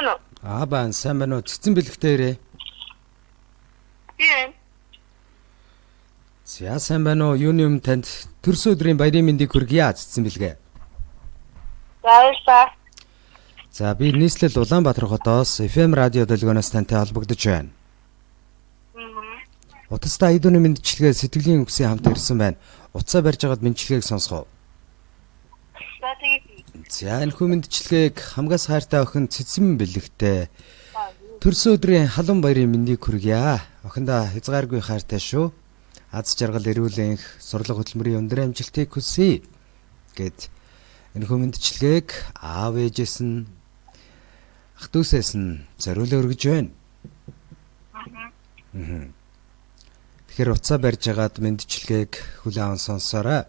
байна уу? Баан сайн байна уу? Цэцэн бэлэгтэй ирээ. Тийм. За сайн байна уу? Юуны өмнө танд төрсөн өдрийн баярын мэндийг хүргье цэцэн бэлгээ. Баярлалаа. За би нийслэл Улаанбаатар хотоос FM радио долгионоос тантай холбогдож байна. Утастай айдууны мэндчилгээ сэтгэлийн үгсийн хамт ирсэн байна. Утсаа барьж байгаад мэндчилгээг сонсгоо. За энэ хүү мэндчилгээг хамгаас хайртай охин цэцэн бэлэгтэй төрсөн өдрийн халуун баярын мэндийг хүргье. Охиндоо хязгааргүй хайртай шүү. Аз жаргал эрүүлэнх сурлаг хөтөлмөрийн өндөр амжилтыг хүсье гэд энэ хүү мэндчилгээг аав ээжээс нь ах дүүсээс нь зориулан өргөж байна. Тэгэхээр уцаа барьж агаад мэндчилгээг хүлээн аван сонсоорой.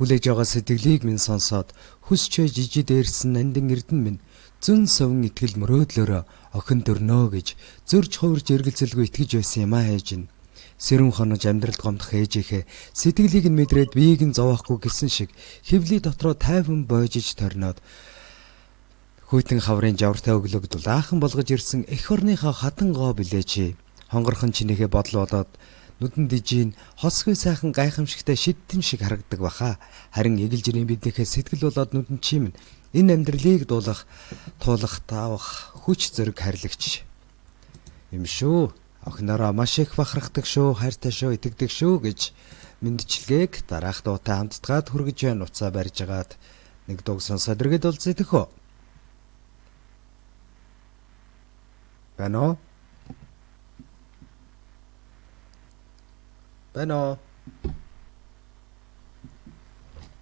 Хүлээж байгаа сэтгэлийг минь сонсоод хүсчээ жижиг дээрсэн нандин эрдэн минь зүн совн итгэл мөрөөдлөөрөө охин дөрнөө гэж зөрж хувирж эргэлзэлгүй итгэж байсан юм ээж нь. Сэрүүн хонож амьдралд гомдох ээжийнхээ сэтгэлийг нь мэдрээд биеийг нь зовоохгүй гэсэн шиг хөвлийн дотроо тайван боожиж торноод хүйтэн хаврын жавартай өглөг дулаахан болгож ирсэн эх орныхоо хатан гоо билээч. Хонгорхон чинийхээ бодол болоод нүдэн дижийн хосгүй сайхан гайхамшигтай шидтэн шиг харагдаг баха. Харин эгэлжирийн биднийхээ сэтгэл болоод нүдэн чимэн энэ амьдралыг туулах таавах хүч зэрэг харьлагч юм шүү. Охиноороо маш их бахархдаг шүү, хайртай шүү, итгэдэг шүү гэж мэндчилгээг дараах дуутай хамтдаад хүргэж байна. Уцаа барьж агаад нэг дуу сонсоод иргэд болцсон төхөө. Бано.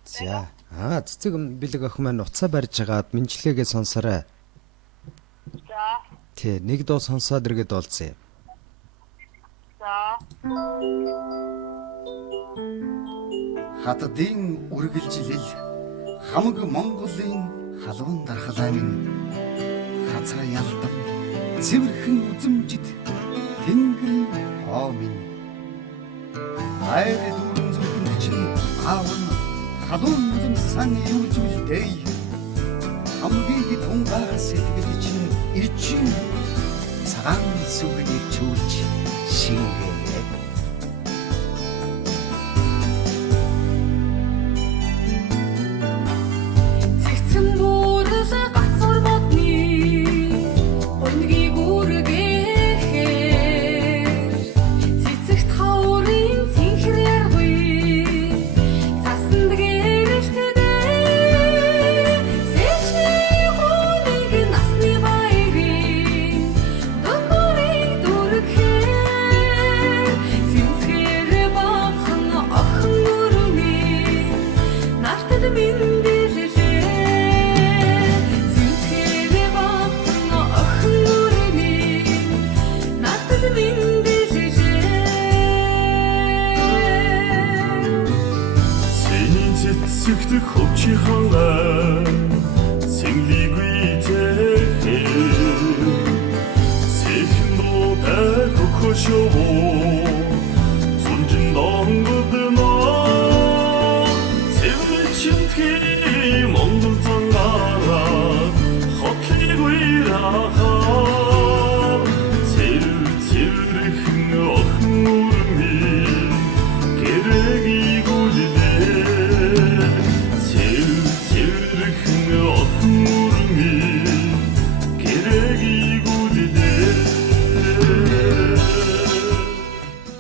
За, цэцэг бэлэг охин маань уцаа барьж агаад мэндчилгээгээ сонсоорой. За. Тэ, нэг дуу сонсоод иргэд болцсон. За. Хатдын үргэлжлэл хамаг Монголын халуун дархлаа минь хацаа ялдан цэвэрхэн үзэмжид тэнгэрийн хоо минь хайр дүүрэн зүрхэнд чинь аав нь халуун юмсан юуж үлдээ хамгийн тунгаах сэтгэл чинь ирчин цагаан сүгэнийг чүүлж шингээ.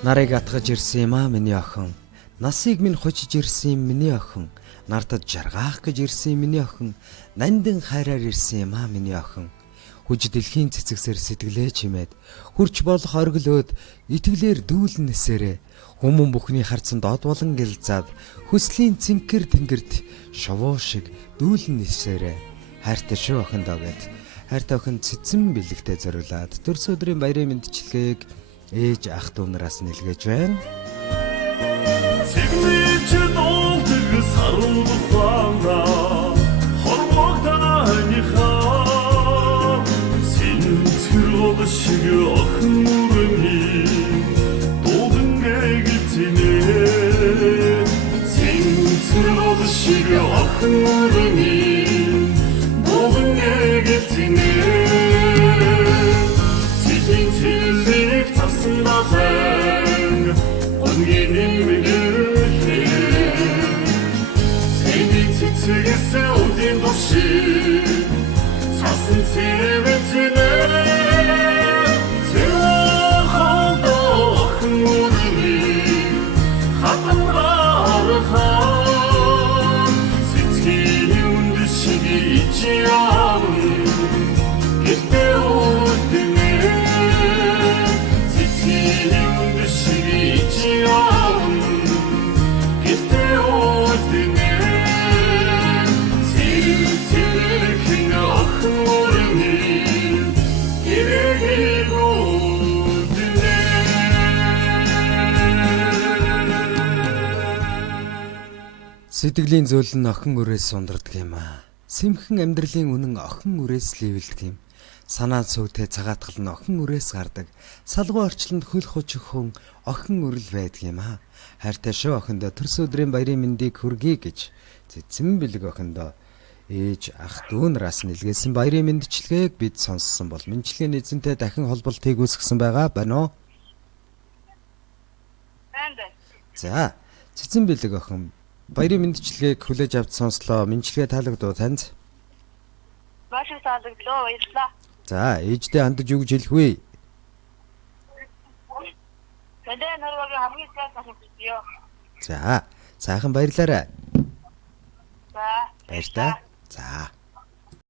Нарыг атгаж ирсэн юм аа миний охин. Насыг минь хочж ирсэн юм миний охин. Нартад жаргаах гэж ирсэн юм миний охин. Нандин хайраар ирсэн юм аа миний охин. Хүж дэлхийн цэцэгсэр сэтгэлээ чимээд хурч болох оргилөөд итгэлээр дүүлнэсээрээ хүмүүн бүхний харцсан дод болон гэлзаад хүслийн цэнкэр тэнгэрт шовоо шиг дүүлнэсээрээ хайртай шүү охиндоо гэд хайртай охин цэцэн бэлэгтэй зориулаад төрсөн өдрийн баярын мэндчилгээг ээж ах дүү нараас нэлгэж байна. Сэгнэж дуулдаг саруу фанда хормогдааныхаа сэнцгэр шиг охин мөрөний дуудангээг тинэ сэнцгэр шиг охин мөрөний дуудангээг Сэвэцнэ Зэвэхолдох нүрми Хатангархан Сэцгийн үндэшиг ичиам Гэртэ үлдэнэ Сэцгийн үндэшиг ичиам Гэртэ үлдэнэ Сэвэцэн охин нүрми Гэрэг үлдэнэ Сэтгэлийн зөөл нь охин үрээс ундардаг юм аа. Сэмхэн амьдралын үнэн охин үрээс лэвэлдэг юм. Санаа цөвтэй цагаатгал нь охин үрээс гардаг. Салгуу орчлонд хөл хужихун охин үрэл байдаг юм аа. Хайртай шүү охиндоо төрс өдрийн баярын мэндийг хүргэе гэж цэцэн бэлэг охиндоо ээж ах дүү нараас нь илгээсэн баярын мэндчилгээг бид сонссон бол мэндчилгээний эзэнтэй дахин холболтыг үүсгэсэн байгаа байна уу? Энд. За цэцэн бэлэг охин баярын мэндчилгээг хүлээж авч сонслоо. Мэндчилгээ таалагдуу танд? Маш их таалагдлаа. Баярлалаа. За ээждээ хандаж юу гэж хэлэх вэ? Мэдээ нэрвэгийн хамгийн сайн тасалбарьё. За сайхан баярлаарай. За. Баяр та. За.